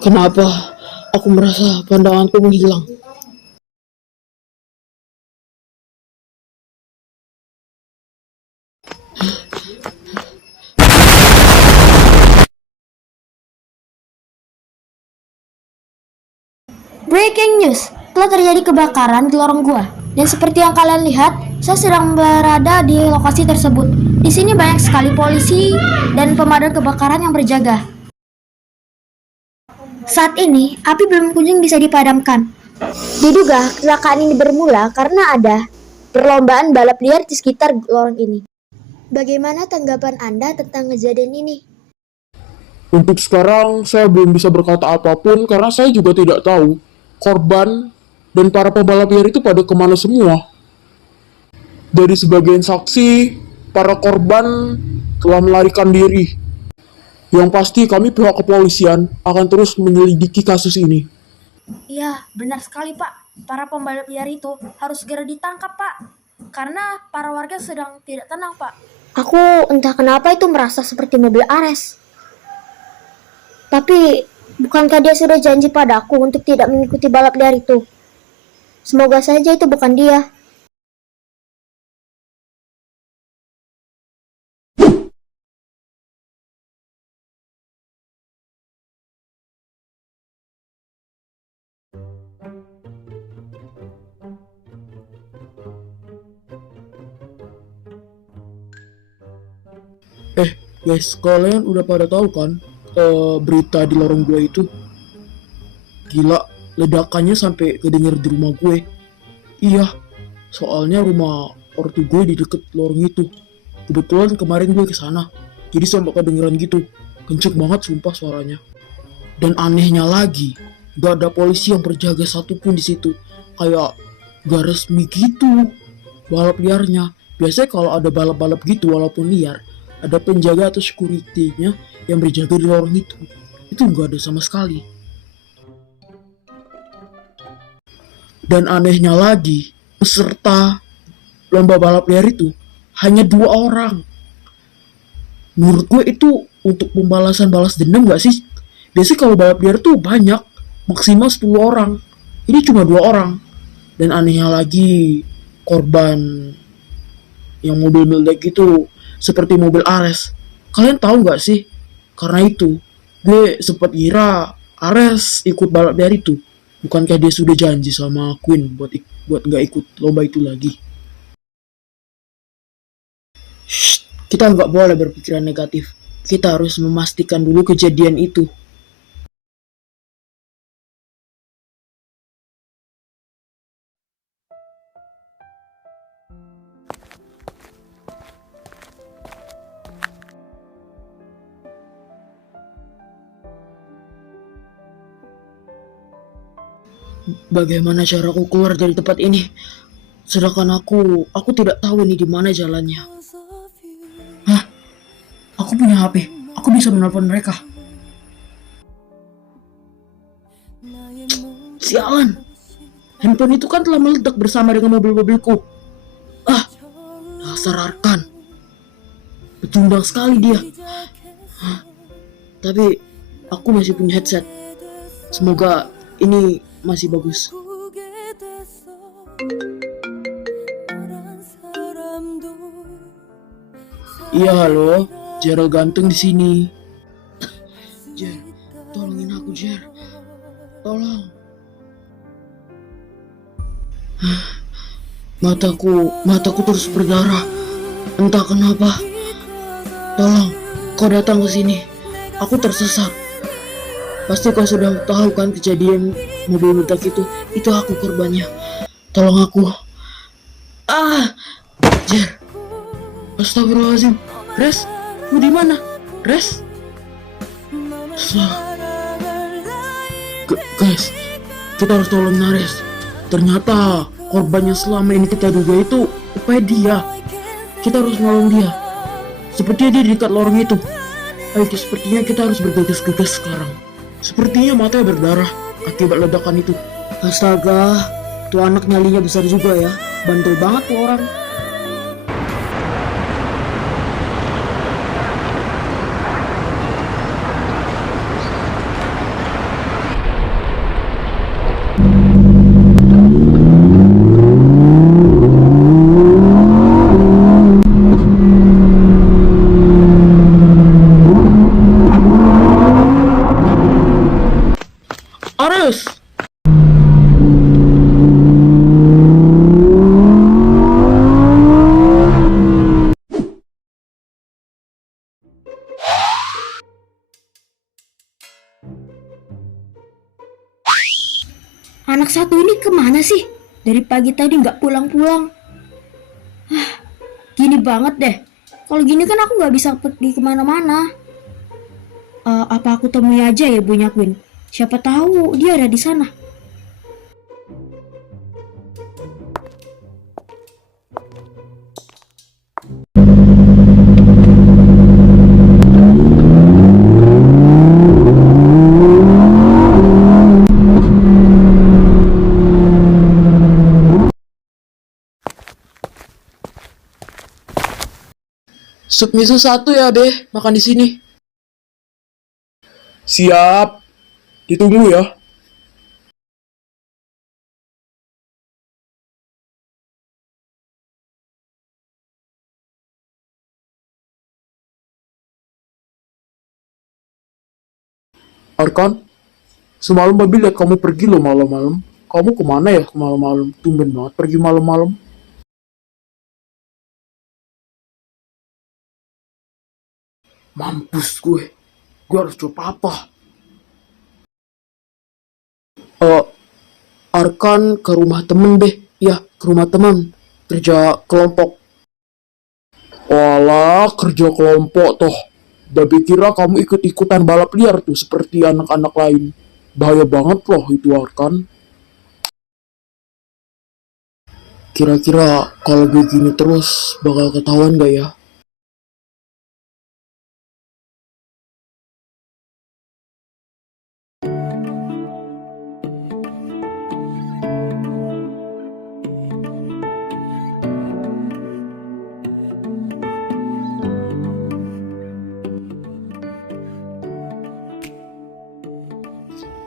Kenapa aku merasa pandanganku menghilang? Breaking news, telah terjadi kebakaran di lorong gua. Dan seperti yang kalian lihat, saya sedang berada di lokasi tersebut. Di sini banyak sekali polisi dan pemadam kebakaran yang berjaga. Saat ini, api belum kunjung bisa dipadamkan. Diduga kecelakaan ini bermula karena ada perlombaan balap liar di sekitar lorong ini. Bagaimana tanggapan Anda tentang kejadian ini? Untuk sekarang, saya belum bisa berkata apapun karena saya juga tidak tahu korban dan para pembalap liar itu pada kemana semua. Dari sebagian saksi, para korban telah melarikan diri. Yang pasti kami pihak kepolisian akan terus menyelidiki kasus ini. Iya, benar sekali Pak. Para pembalap liar itu harus segera ditangkap Pak. Karena para warga sedang tidak tenang Pak. Aku entah kenapa itu merasa seperti mobil Ares. Tapi, bukankah dia sudah janji padaku untuk tidak mengikuti balap liar itu? Semoga saja itu bukan dia. Guys, kalian udah pada tahu kan berita di lorong gue itu? Gila, ledakannya sampai kedenger di rumah gue. Iya, soalnya rumah ortu gue di deket lorong itu. Kebetulan kemarin gue kesana, jadi sampai kedengeran gitu. Kenceng banget sumpah suaranya. Dan anehnya lagi, gak ada polisi yang berjaga satupun di situ. Kayak gak resmi gitu balap liarnya. Biasanya kalau ada balap-balap gitu walaupun liar, ada penjaga atau security-nya yang berjaga di lorong itu. Itu gak ada sama sekali. Dan anehnya lagi, peserta lomba balap liar itu hanya 2 orang. Menurut gue itu untuk pembalasan balas dendam gak sih? Biasanya kalau balap liar tuh banyak, maksimal 10 orang. Ini cuma 2 orang. Dan anehnya lagi, korban yang mobil meledak itu seperti mobil Ares. Kalian tahu gak sih? Karena itu, gue sempat kira Ares ikut balap liar itu. Bukankah dia sudah janji sama Queen buat nggak ikut lomba itu lagi? Shh, kita nggak boleh berpikiran negatif. Kita harus memastikan dulu kejadian itu. Bagaimana caraku keluar dari tempat ini? Sedangkan aku tidak tahu ini di mana jalannya. Hah? Aku punya HP. Aku bisa menelpon mereka. Sialan. Handphone itu kan telah meledak bersama dengan mobil-mobilku. Ah, dasar Arkan. Pecundang sekali dia. Hah, tapi aku masih punya headset. Semoga ini masih bagus. Iya, halo. Jero ganteng di sini. Jer, tolongin aku, Jer. Tolong. Mataku terus berdarah. Entah kenapa. Tolong, kau datang ke sini. Aku tersesat. Pasti kau sudah tahu kan kejadian mobil meledak itu. Itu aku korbannya. Tolong aku. Ah, Jer. Astagfirullahaladzim. Res, lu di mana? Res? Guys, kita harus tolong Nares. Ternyata korban yang selama ini kita duga itu upaya dia. Kita harus menolong dia. Sepertinya dia di dekat lorong itu. Ayo, sepertinya kita harus bergegas-gegas sekarang. Sepertinya matanya berdarah akibat ledakan itu. Astaga, tuh anak nyalinya besar juga ya. Bantul banget tuh orang. Ares! Anak satu ini kemana sih? Dari pagi tadi nggak pulang-pulang. Gini banget deh. Kalau gini kan aku nggak bisa pergi kemana-mana. Apa aku temui aja ya Bunya Queen? Siapa tahu dia ada di sana. Sup miso 1 ya, Be. Makan di sini. Siap. Ditunggu ya. Arkan, semalam Babi lihat kamu pergi loh malam-malam. Kamu kemana ya malam-malam? Tumben banget pergi malam-malam. Mampus gue. Gue harus coba apa? Eh, Arkan ke rumah temen deh. Ya, ke rumah teman. Kerja kelompok. Walah, kerja kelompok toh. Babi kira kamu ikut-ikutan balap liar tuh seperti anak-anak lain. Bahaya banget loh itu Arkan. Kira-kira kalau begini terus bakal ketahuan gak ya?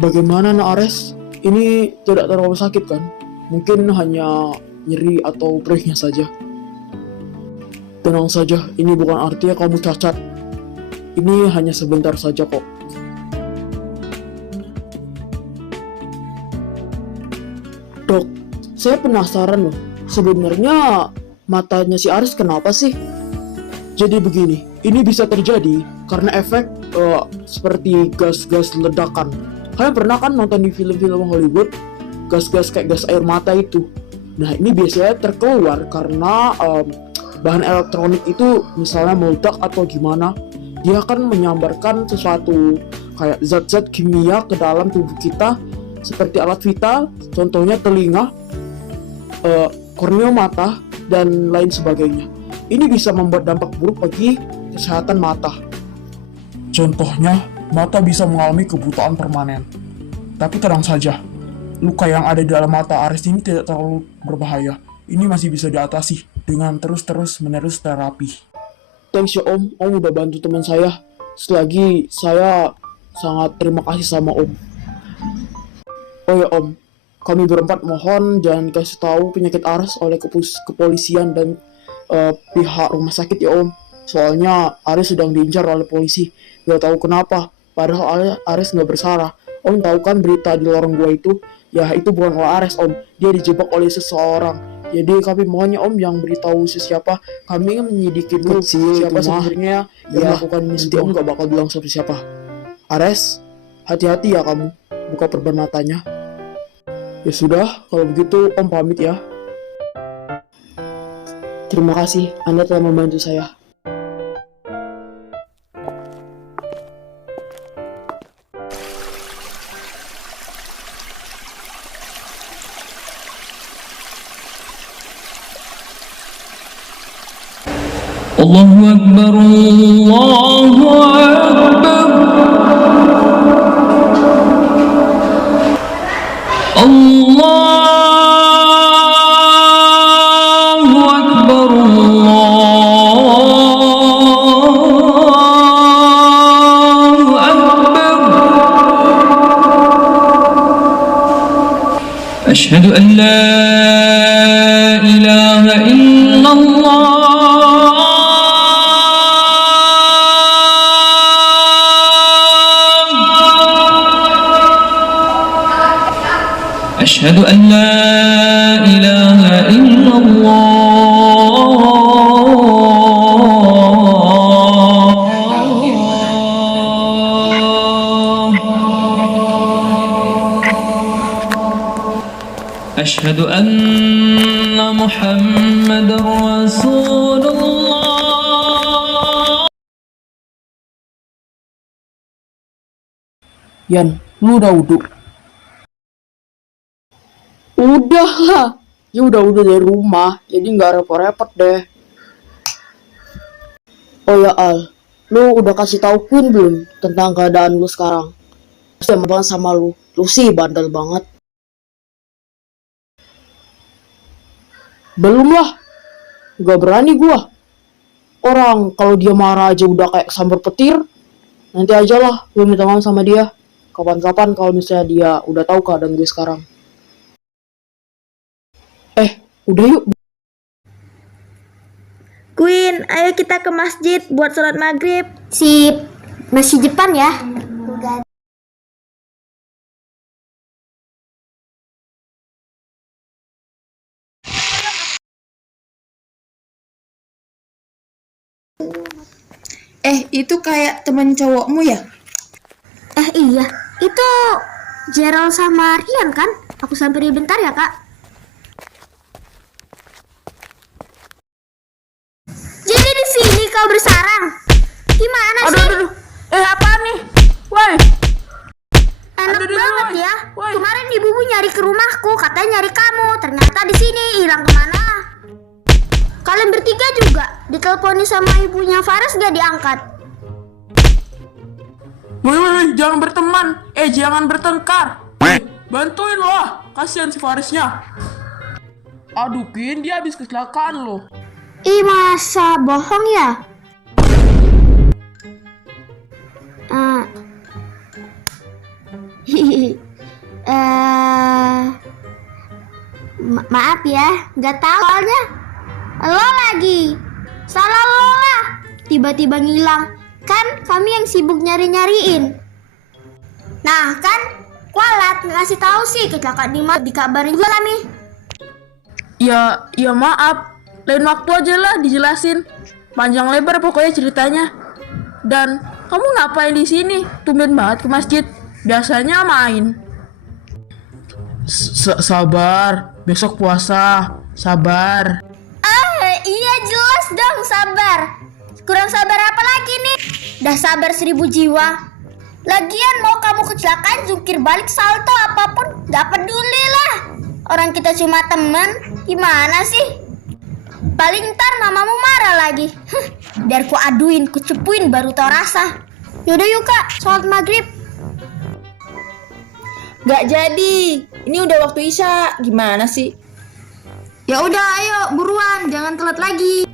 Bagaimana Nak Ares? Ini tidak terlalu sakit kan? Mungkin hanya nyeri atau perihnya saja. Tenang saja, ini bukan artinya kamu cacat. Ini hanya sebentar saja kok. Dok, saya penasaran loh. Sebenarnya matanya si Ares kenapa sih? Jadi begini, ini bisa terjadi karena efek seperti gas-gas ledakan. Kalian pernah kan nonton di film-film Hollywood, gas-gas kayak gas air mata itu. Nah ini biasanya terkeluar karena bahan elektronik itu misalnya meledak atau gimana. Dia akan menyambarkan sesuatu kayak zat-zat kimia ke dalam tubuh kita seperti alat vital, contohnya telinga, kornea mata, dan lain sebagainya. Ini bisa membuat dampak buruk bagi kesehatan mata. Contohnya, mata bisa mengalami kebutaan permanen. Tapi tenang saja, luka yang ada di dalam mata Ares ini tidak terlalu berbahaya. Ini masih bisa diatasi dengan terus menerus terapi. Thanks ya Om udah bantu teman saya. Selagi saya sangat terima kasih sama Om. Oh ya Om, kami berempat mohon jangan kasih tahu penyakit Ares oleh kepolisian dan pihak rumah sakit ya Om. Soalnya Ares sedang diincar oleh polisi. Gak tahu kenapa, padahal Ares nggak bersalah. Om tahu kan berita di lorong gua itu? Ya itu bukan oleh Ares Om, dia dijebak oleh seseorang. Jadi kami mohonnya Om yang beritahu siapa. Kami menyelidiki dulu siapa sebenarnya yang melakukan ini. Nanti Om gak bakal bilang siapa. Ares, hati-hati ya kamu buka perban matanya. Ya sudah, kalau begitu Om pamit ya. Terima kasih, Anda telah membantu saya. Allahu Akbar, Allahu Akbar. Allahu Akbar, Allahu Akbar. Asyhadu an la ilaha illallah. أشهد أن لا إله إلا الله أشهد أن محمد رسول الله. Yan, lu udah wudhu? Udah lah. Ya udah dari rumah, jadi nggak repot-repot deh. Oh ya Al, lu udah kasih tahu Queen belum tentang keadaan lu sekarang? Saya banget sama lu. Lu sih bandel banget. Belum lah, gak berani gua. Orang kalau dia marah aja udah kayak sambar petir. Nanti aja lah gue minta maaf sama dia. Kapan-kapan kalau misalnya dia udah tahu keadaan gue sekarang. Udah yuk. Queen, ayo kita ke masjid buat sholat maghrib. Sip. Masih depan ya? Itu kayak temen cowokmu ya? Iya. Itu Gerald sama Rian kan? Aku samperin bentar ya, Kak. Jadi di sini kau bersarang. Gimana sih? Aduh. Apa nih? Woi. Enak Aduh, banget woi. ya. Woi. Kemarin ibumu nyari ke rumahku, katanya nyari kamu. Ternyata di sini hilang kemana? Kalian bertiga juga diteleponin sama ibunya Faras gak diangkat. Woi, jangan berteman. Jangan bertengkar. Bantuin loh. Kasihan si Farisnya. Aduh, Queen, dia habis kecelakaan loh. Ih, masa bohong ya? Maaf ya, nggak tahu soalnya lo lagi. Salah lo lah. Tiba-tiba ngilang. Kan kami yang sibuk nyari-nyariin. Nah kan, kualat ngasih tahu sih kecelakaan di mana, dikabarin juga kami. Ya maaf. Lain waktu aja lah dijelasin. Panjang lebar pokoknya ceritanya. Dan kamu ngapain di sini? Tumben banget ke masjid. Biasanya main. Sabar, besok puasa. Sabar. Iya jelas dong, sabar. Kurang sabar apa lagi nih? Dah sabar 1000 jiwa. Lagian mau kamu kecelakaan, jungkir balik, salto apapun, gak peduli lah. Orang kita cuma temen, gimana sih? Paling ntar mamamu marah lagi. Biar ku aduin, ku cepuin baru tau rasa. Yaudah yuk Kak, sholat maghrib. Gak jadi. Ini udah waktu Isya. Gimana sih? Ya udah ayo buruan, jangan telat lagi.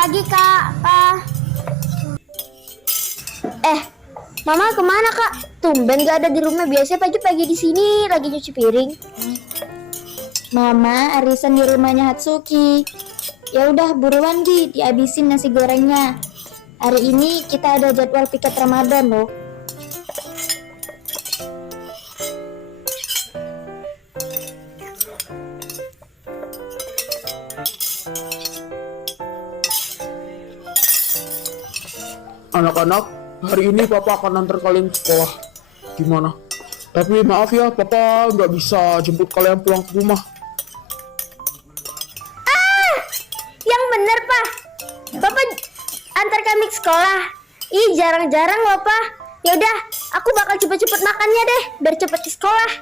Pagi Kak. Mama kemana Kak? Tumben gak ada di rumah. Biasanya pagi-pagi di sini lagi nyuci piring. Mama arisan di rumahnya Hatsuki. Ya udah buruan Gi, dihabisin nasi gorengnya. Hari ini kita ada jadwal piket Ramadan loh. Anak-anak, hari ini papa akan antar kalian ke sekolah. Gimana? Tapi maaf ya, papa nggak bisa jemput kalian pulang ke rumah. Yang bener Pak. Bapak antar kami ke sekolah. Ih jarang-jarang loh Pak. Yaudah, aku bakal cepet-cepet makannya deh, biar cepet ke sekolah.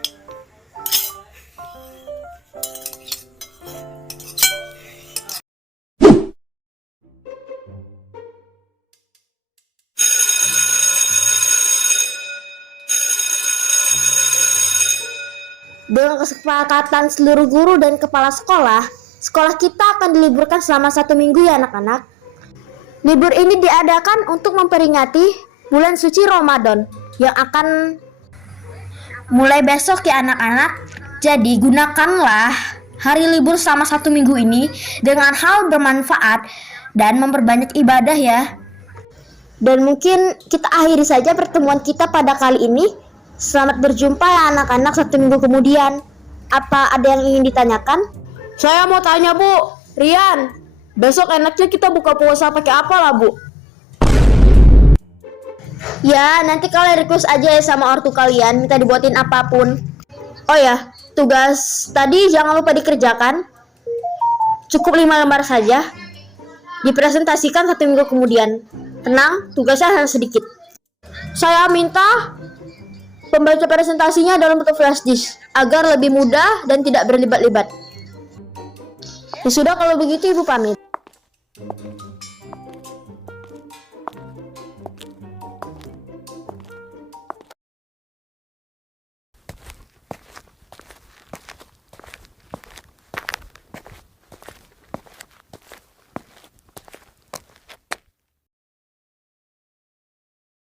Dengan kesepakatan seluruh guru dan kepala sekolah, Sekolah kita akan diliburkan selama 1 minggu ya anak-anak. Libur ini diadakan untuk memperingati bulan suci Ramadan yang akan mulai besok ya anak-anak. Jadi gunakanlah hari libur selama 1 minggu ini dengan hal bermanfaat dan memperbanyak ibadah ya. Dan mungkin kita akhiri saja pertemuan kita pada kali ini. Selamat berjumpa ya anak-anak 1 minggu kemudian. Apa ada yang ingin ditanyakan? Saya mau tanya Bu, Rian, besok enaknya kita buka puasa pakai apa lah Bu? Ya, nanti kalian request aja ya sama ortu kalian, minta dibuatin apapun. Oh ya, tugas tadi jangan lupa dikerjakan. Cukup 5 lembar saja. Dipresentasikan 1 minggu kemudian. Tenang, tugasnya hanya sedikit. Saya minta pembaca presentasinya dalam bentuk flash disk agar lebih mudah dan tidak berlibat-libat. Ya sudah, kalau begitu Ibu pamit.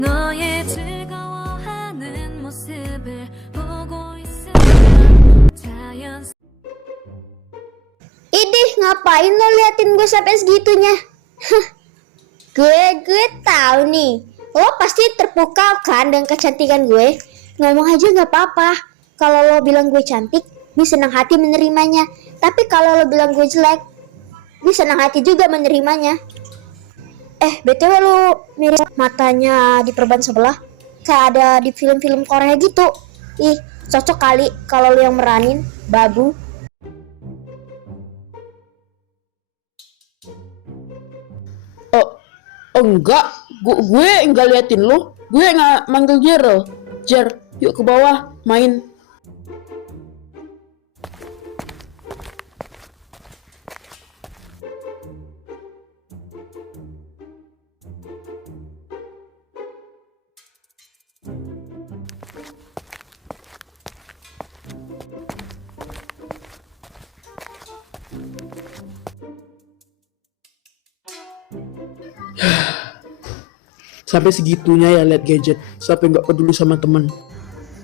너의 즐거워하는 모습을 보고 있으면 자연 Idih, ngapain lo liatin gue sampai segitunya? Gue tahu nih. Lo pasti terpukau kan dengan kecantikan gue. Ngomong aja nggak apa-apa. Kalau lo bilang gue cantik, gue senang hati menerimanya. Tapi kalau lo bilang gue jelek, gue senang hati juga menerimanya. BTW lo mirip matanya di perban sebelah. Kayak ada di film-film Korea gitu. Ih, cocok kali kalau lo yang meranin, babu. Enggak, gue enggak liatin lu. Gue nggak manggil Jer. Jer, yuk ke bawah main. Sampai segitunya ya liat gadget, sampai nggak peduli sama temen.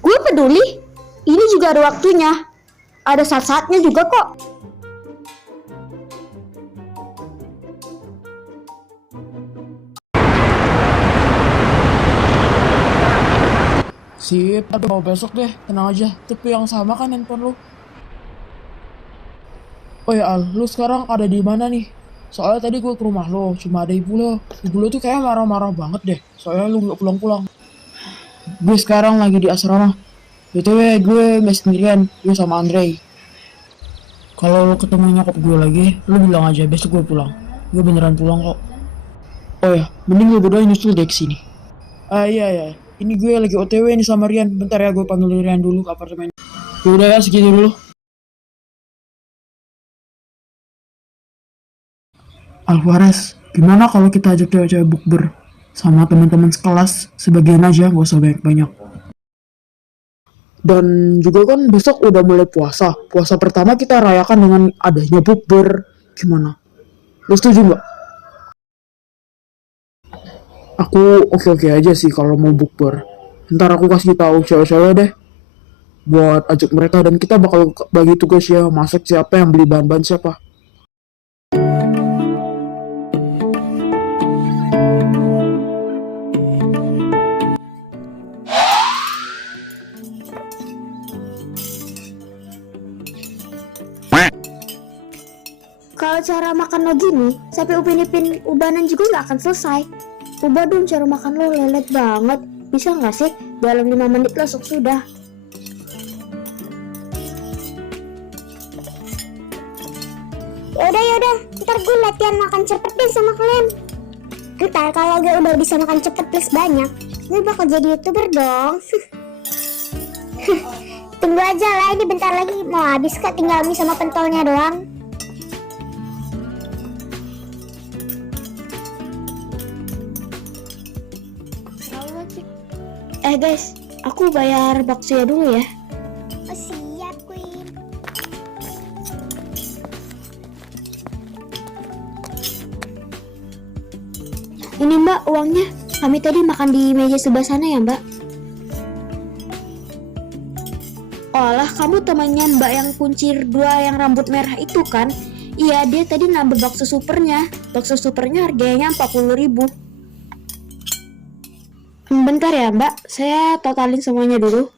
Gue peduli. Ini juga ada waktunya. Ada saat-saatnya juga kok. Sip, tapi mau besok deh, tenang aja. Tapi yang sama kan handphone lu. Oh ya Al, lu sekarang ada di mana nih? Soalnya tadi gue ke rumah lo, cuma ada ibu lo. Ibu lo tuh kayak marah-marah banget deh, soalnya lu nggak pulang-pulang. Gue sekarang lagi di asrama. BTW gue nggak sendirian, gue sama Andre. Kalau lo ketemu nyokap gue lagi, lo bilang aja besok gue pulang. Gue beneran pulang kok. Oh ya, mending lo berdua nyusul deh kesini. Iya. Ini gue lagi OTW nih sama Rian. Bentar ya, gue panggil Rian dulu ke apartemen. Yaudah ya, segitu dulu. Alvarez, gimana kalau kita ajak cewek-cewek bukber sama teman-teman sekelas, sebagian aja, gak usah banyak-banyak. Dan juga kan besok udah mulai puasa. Puasa pertama kita rayakan dengan adanya bukber. Gimana? Lo setuju nggak? Aku oke-oke aja sih kalau mau bukber. Ntar aku kasih tahu cewek-cewek deh buat ajak mereka, dan kita bakal bagi tugas ya, masak siapa, yang beli bahan-bahan siapa. Kalau cara makan lo gini, sampai Upin Ipin ubanan juga nggak akan selesai. Ubah dong cara makan lo, lelet banget. Bisa nggak sih? Dalam 5 menit langsung sudah. Yaudah, ntar gue latihan makan cepet deh sama kalian. Ntar kalau gue udah bisa makan cepet plus banyak, gue bakal jadi YouTuber dong. Tunggu aja lah, ini bentar lagi mau habis kak, tinggal mie sama pentolnya doang. Guys, aku bayar bakso ya dulu ya. Oh siap Queen. Ini mbak uangnya. Kami tadi makan di meja sebelah sana ya mbak. Olah, kamu temannya mbak yang kuncir 2 yang rambut merah itu kan? Iya, dia tadi nambah bakso supernya. Bakso supernya harganya 40.000. Bentar ya mbak, saya totalin semuanya dulu.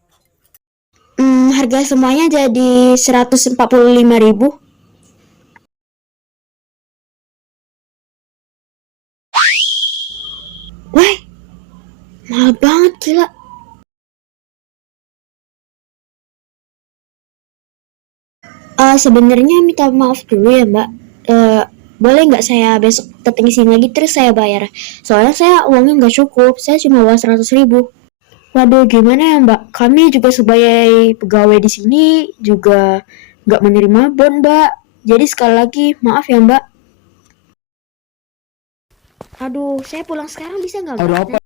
Harga semuanya jadi 145.000. Wah, mahal banget gila. Sebenarnya minta maaf dulu ya mbak. Boleh nggak saya besok datang ke sini lagi terus saya bayar? Soalnya saya uangnya nggak cukup, saya cuma bawa 100.000. Waduh, gimana ya mbak? Kami juga sebagai pegawai di sini juga nggak menerima bon mbak. Jadi sekali lagi maaf ya mbak. Aduh, saya pulang sekarang bisa nggak mbak? Ada apa?